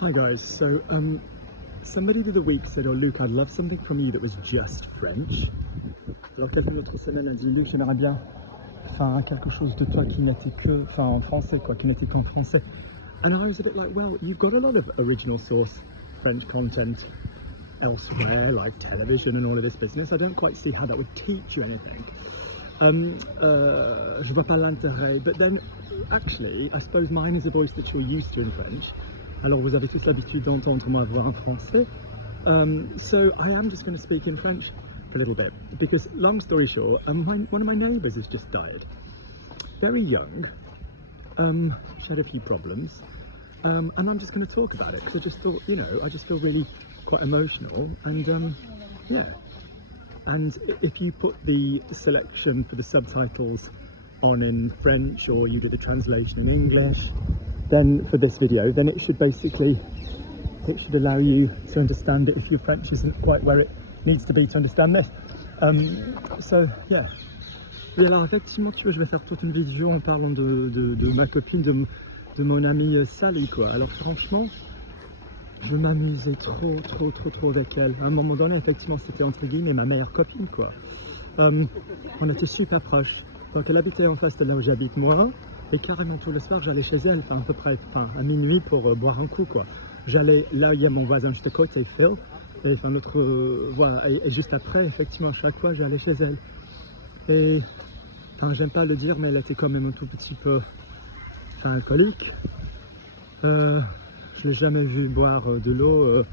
Hi guys, so somebody the other week said, oh Luke, I'd love something from you that was just French. Alors quelqu'un l'autre semaine a dit, Luke, j'aimerais bien quelque chose de toi qui n'était que, en français quoi, qui n'était qu'en français. And I was a bit like, well, you've got a lot of original source French content elsewhere, like television and all of this business. I don't quite see how that would teach you anything. Je vois pas l'intérêt, but then actually, I suppose mine is a voice that you're used to in French. Alors vous avez tous l'habitude d'entendre ma voix en français. So I am just going to speak in French for a little bit, because long story short, one of my neighbours has just died. Very young, she had a few problems, and I'm just going to talk about it, because I just thought, you know, I just feel really quite emotional, and yeah. And if you put the selection for the subtitles on in French, or you do the translation in English, then for this video, then it should allow you to understand it if your French isn't quite where it needs to be to understand this. So yeah. Et alors effectivement, tu vois, je vais faire toute une vidéo en parlant de ma copine, de mon amie Sally quoi. Alors franchement, je m'amusais trop avec elle. À un moment donné, effectivement, c'était entre guillemets ma meilleure copine quoi. On était super proches. Donc elle habitait en face de là où j'habite moi. Et carrément tout le soir, j'allais chez elle, à peu près à minuit pour boire un coup quoi. J'allais là où il y a mon voisin juste à côté, Phil, et voilà, et juste après, effectivement, chaque fois, j'allais chez elle. Et j'aime pas le dire, mais elle était quand même un tout petit peu alcoolique. Je l'ai jamais vu boire de l'eau,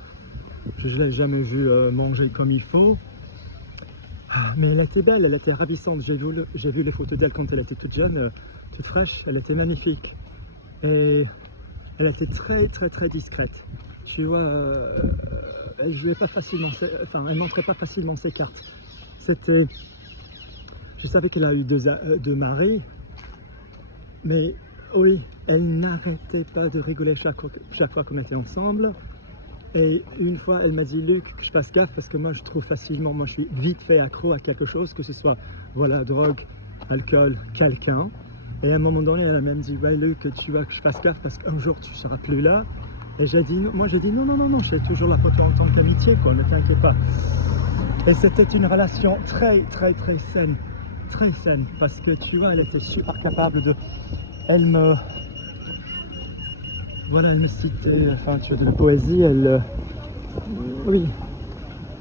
je l'ai jamais vu manger comme il faut. Mais elle était belle, elle était ravissante. J'ai vu les photos d'elle quand elle était toute jeune, toute fraîche. Elle était magnifique. Et elle était très discrète. Tu vois, elle jouait pas facilement, elle montrait pas facilement ses cartes. Je savais qu'elle a eu deux maris, mais oui, elle n'arrêtait pas de rigoler chaque fois qu'on était ensemble. Et une fois, elle m'a dit, Luc, que je fasse gaffe parce que moi, je trouve facilement, moi, je suis vite fait accro à quelque chose, que ce soit, voilà, drogue, alcool, quelqu'un. Et à un moment donné, elle m'a même dit, ouais, Luc, tu vois que je fasse gaffe parce qu'un jour, tu seras plus là. Et j'ai dit, non, je suis toujours là pour toi en tant qu'amitié, quoi, ne t'inquiète pas. Et c'était une relation très saine, parce que tu vois, elle était super capable de, elle me citait, tu vois, de la poésie, oui.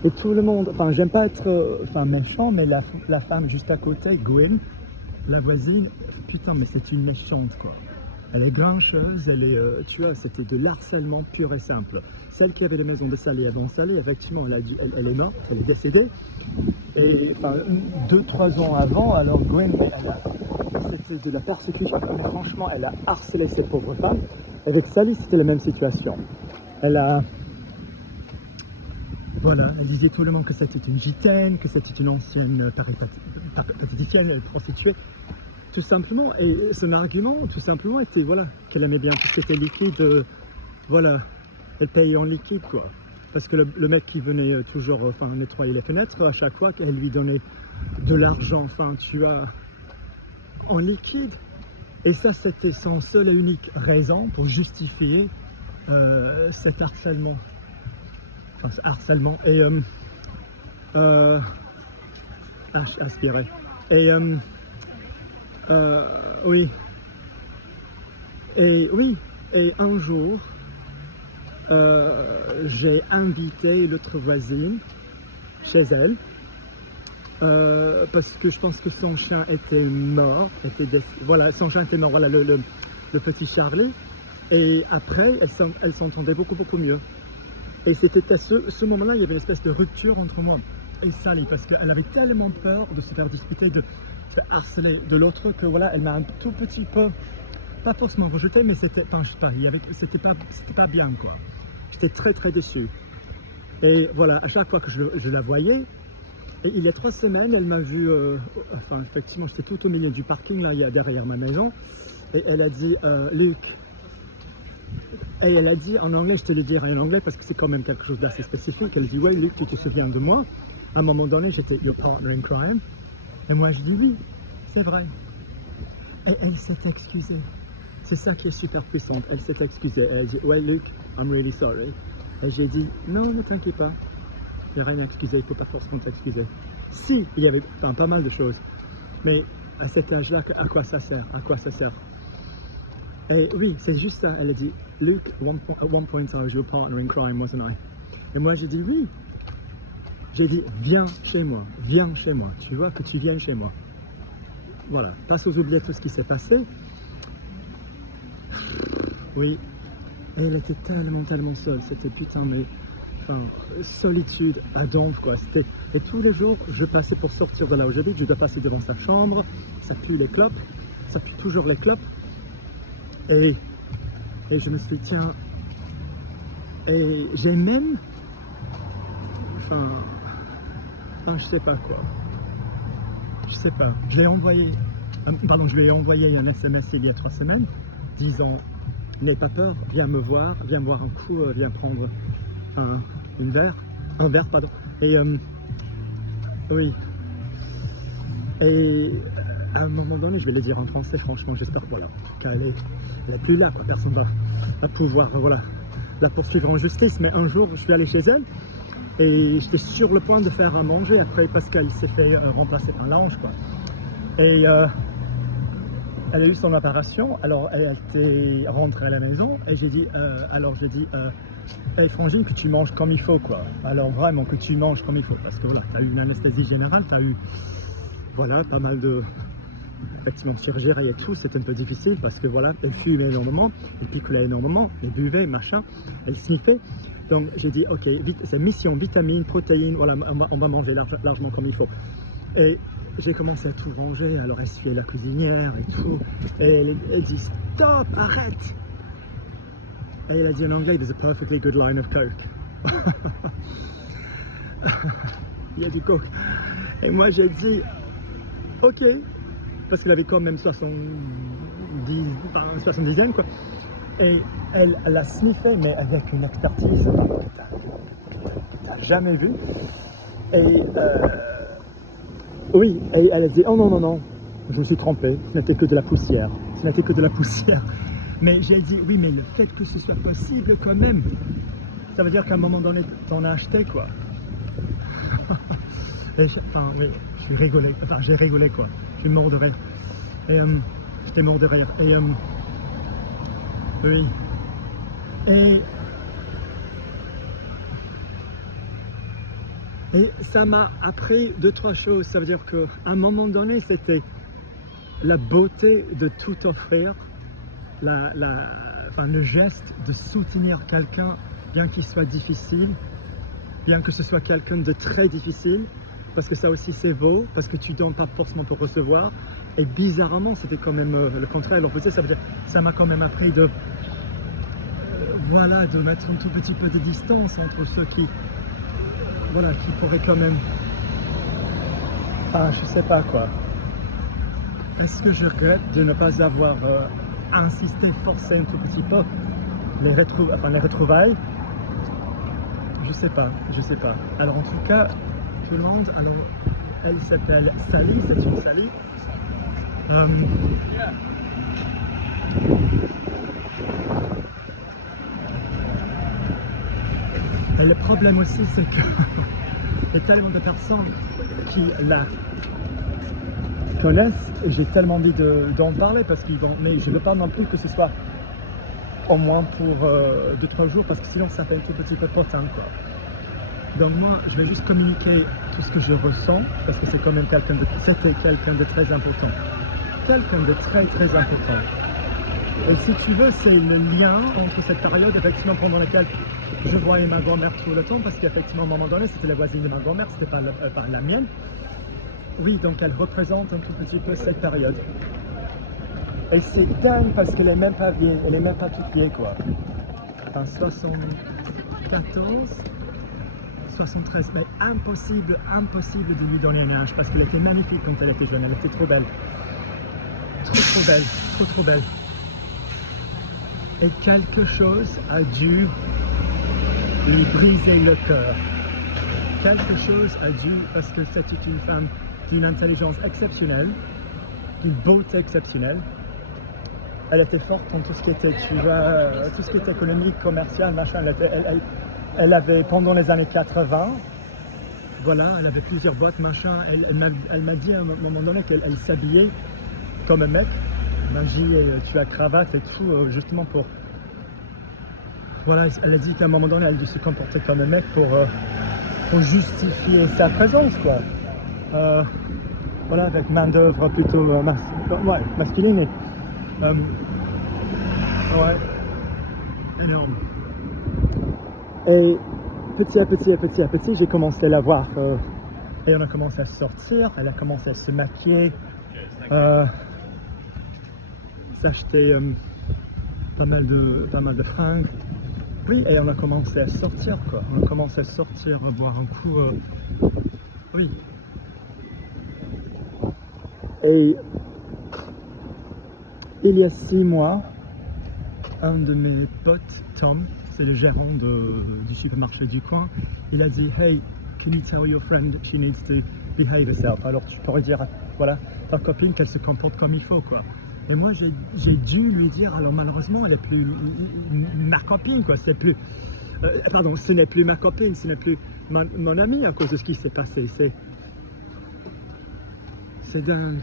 Et tout le monde, j'aime pas être, méchant, mais la femme juste à côté, Gwen, la voisine, putain, mais c'est une méchante, quoi. Elle est grincheuse, elle est, tu vois, c'était de l'harcèlement pur et simple. Celle qui avait la maison de Sally avant Sally, effectivement, elle est morte, elle est décédée. Et 2-3 ans avant, alors Gwen, c'était de la persécution. Mais franchement, elle a harcelé cette pauvre femme. Avec Sally, c'était la même situation. Elle disait tout le monde que c'était une gitaine, que c'était une ancienne péripatéticienne, elle prostituée. Tout simplement, et son argument, tout simplement, était, voilà, qu'elle aimait bien tout ce qui était liquide, voilà, elle payait en liquide, quoi. Parce que le mec qui venait toujours, nettoyer les fenêtres, à chaque fois qu'elle lui donnait de l'argent, tu vois, en liquide. Et ça, c'était son seul et unique raison pour justifier cet harcèlement. Ce harcèlement. Et, aspiré. Et, oui. Et un jour, j'ai invité l'autre voisine chez elle, parce que je pense que son chien était mort, voilà, son chien était mort, voilà, le petit Charlie, et après, elle s'entendait beaucoup mieux. Et c'était à ce moment-là, il y avait une espèce de rupture entre moi et Sally, parce qu'elle avait tellement peur de se faire disputer, de se faire harceler de l'autre, que voilà, elle m'a un tout petit peu, pas forcément rejeté, mais c'était, c'était pas bien, quoi. J'étais très déçu. Et voilà, à chaque fois que je la voyais, et il y a 3 semaines, elle m'a vu, effectivement, j'étais tout au milieu du parking, là, derrière ma maison, et elle a dit, Luc, et elle a dit en anglais, je te le dirai en anglais parce que c'est quand même quelque chose d'assez spécifique, elle dit, ouais, Luc, tu te souviens de moi? À un moment donné, j'étais your partner in crime, et moi je dis oui, c'est vrai. Et elle s'est excusée. c'est ça qui est super puissant. Elle s'est excusée, elle a dit, ouais Luc, I'm really sorry. Et j'ai dit, non, ne t'inquiète pas, il n'y a rien à excuser, il ne faut pas forcément t'excuser. Si, il y avait pas mal de choses, mais à cet âge-là, à quoi ça sert? À quoi ça sert? Et oui, c'est juste ça, elle a dit, Luc, at one point I was your partner in crime, wasn't I? Et moi j'ai dit oui. J'ai dit, viens chez moi, tu vois, que tu viennes chez moi. Voilà, passe aux oubliettes tout ce qui s'est passé. Oui, et elle était tellement seule, c'était putain, mais, enfin, solitude à donf, quoi. C'était, et tous les jours, je passais pour sortir de là où j'habite, je dois passer devant sa chambre, ça pue les clopes, ça pue toujours les clopes. Et je me suis dit, tiens, et j'ai même, enfin, je sais pas quoi, je sais pas, je lui ai envoyé un SMS il y a 3 semaines, disant, n'aie pas peur, viens me voir un coup, viens prendre un verre, pardon, et oui, et à un moment donné, je vais le dire en français, franchement, j'espère, voilà, qu'elle est plus là, quoi, personne va pouvoir, voilà, la poursuivre en justice, mais un jour, je suis allé chez elle, et j'étais sur le point de faire à manger, après, parce qu'elle s'est fait remplacer par l'ange, quoi, et elle a eu son opération, alors elle était rentrée à la maison, et j'ai dit, hey Frangine, que tu manges comme il faut, quoi, alors vraiment, que tu manges comme il faut, parce que voilà, tu as eu une anesthésie générale, tu as eu, voilà, pas mal de, effectivement, chirurgie et tout, c'est un peu difficile parce que voilà, elle fumait énormément, elle picolait énormément, elle buvait, machin, elle sniffait. Donc j'ai dit, ok, c'est mission, vitamines, protéines, voilà, on va manger largement comme il faut. Et j'ai commencé à tout ranger, alors elle suivait la cuisinière et tout, et elle dit, stop, arrête. Et elle a dit en anglais, there's a perfectly good line of coke. Il y a du coke. Et moi j'ai dit, ok, parce qu'il avait quand même 70 quoi. Et elle a sniffé, mais avec une expertise que tu n'as jamais vue. Et oui, et elle a dit, oh non, je me suis trompée, ce n'était que de la poussière. Mais j'ai dit, oui, mais le fait que ce soit possible quand même, ça veut dire qu'à un moment donné, t'en as acheté, quoi. Et oui, j'ai rigolé, quoi. Je suis mort de rire. Et j'étais mort de rire. Et oui. Et ça m'a appris 2-3 choses. Ça veut dire qu'à un moment donné, c'était la beauté de tout offrir, le geste de soutenir quelqu'un, bien qu'il soit difficile, bien que ce soit quelqu'un de très difficile, parce que ça aussi c'est beau, parce que tu donnes pas forcément pour recevoir. Et bizarrement, c'était quand même le contraire, l'opposé. Ça veut dire, ça m'a quand même appris de, voilà, de mettre un tout petit peu de distance entre ceux qui, voilà, qui pourraient quand même, je sais pas quoi. Est-ce que je regrette de ne pas avoir insisté, forcé un tout petit peu les retrouvailles? Je sais pas. Alors en tout cas, tout le monde, alors elle s'appelle Sally, c'est une Sally. Et le problème aussi, c'est que il y a tellement de personnes qui la connaissent, et j'ai tellement envie d'en parler parce qu'ils vont, mais je ne veux pas non plus que ce soit au moins pour 2-3 jours, parce que sinon ça fait un tout petit peu potin, quoi. Donc moi, je vais juste communiquer tout ce que je ressens, parce que c'est quand même c'était quelqu'un de très important. Quelqu'un de très important. Et si tu veux, c'est le lien entre cette période, effectivement, pendant laquelle je voyais ma grand-mère tout le temps, parce qu'effectivement, à un moment donné, c'était la voisine de ma grand-mère, c'était pas la mienne. Oui, donc elle représente un tout petit peu cette période. Et c'est dingue parce qu'elle est même pas vieille, elle est même pas toute vieille, quoi. Enfin, 74, 73, mais impossible de lui donner un âge, parce qu'elle était magnifique quand elle était jeune, elle était trop belle. Trop belle. Et quelque chose a dû lui briser le cœur. Quelque chose a dû, parce que c'était une femme d'une intelligence exceptionnelle, d'une beauté exceptionnelle. elle était forte en tout ce qui était, tu vois, tout ce qui était économique, commercial, machin. Elle avait, pendant les années 80, voilà, elle avait plusieurs boîtes, machin. Elle m'a dit à un moment donné qu'elle s'habillait comme un mec. Elle m'a dit, tu as cravate et tout, justement pour... Voilà, elle a dit qu'à un moment donné, elle a dû se comporter comme un mec pour justifier sa présence, quoi. Voilà, avec main d'œuvre plutôt masculine. Et, ouais, énorme. Et petit à petit, j'ai commencé à la voir. Et on a commencé à sortir, elle a commencé à se maquiller, s'acheter pas mal de fringues. Oui, et on a commencé à sortir, quoi. On a commencé à sortir, boire un coup. Oui. Et il y a 6 mois, un de mes potes, Tom, c'est le gérant du supermarché du coin, il a dit, hey, can you tell your friend she needs to behave herself? Alors tu pourrais dire, voilà, ta copine qu'elle se comporte comme il faut, quoi. Et moi j'ai dû lui dire, alors malheureusement elle est plus ma copine, quoi. C'est plus, pardon, ce n'est plus ma copine, ce n'est plus mon amie à cause de ce qui s'est passé. C'est dingue.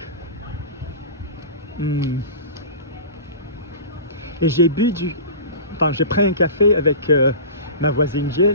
Et j'ai bu j'ai pris un café avec ma voisine Jill.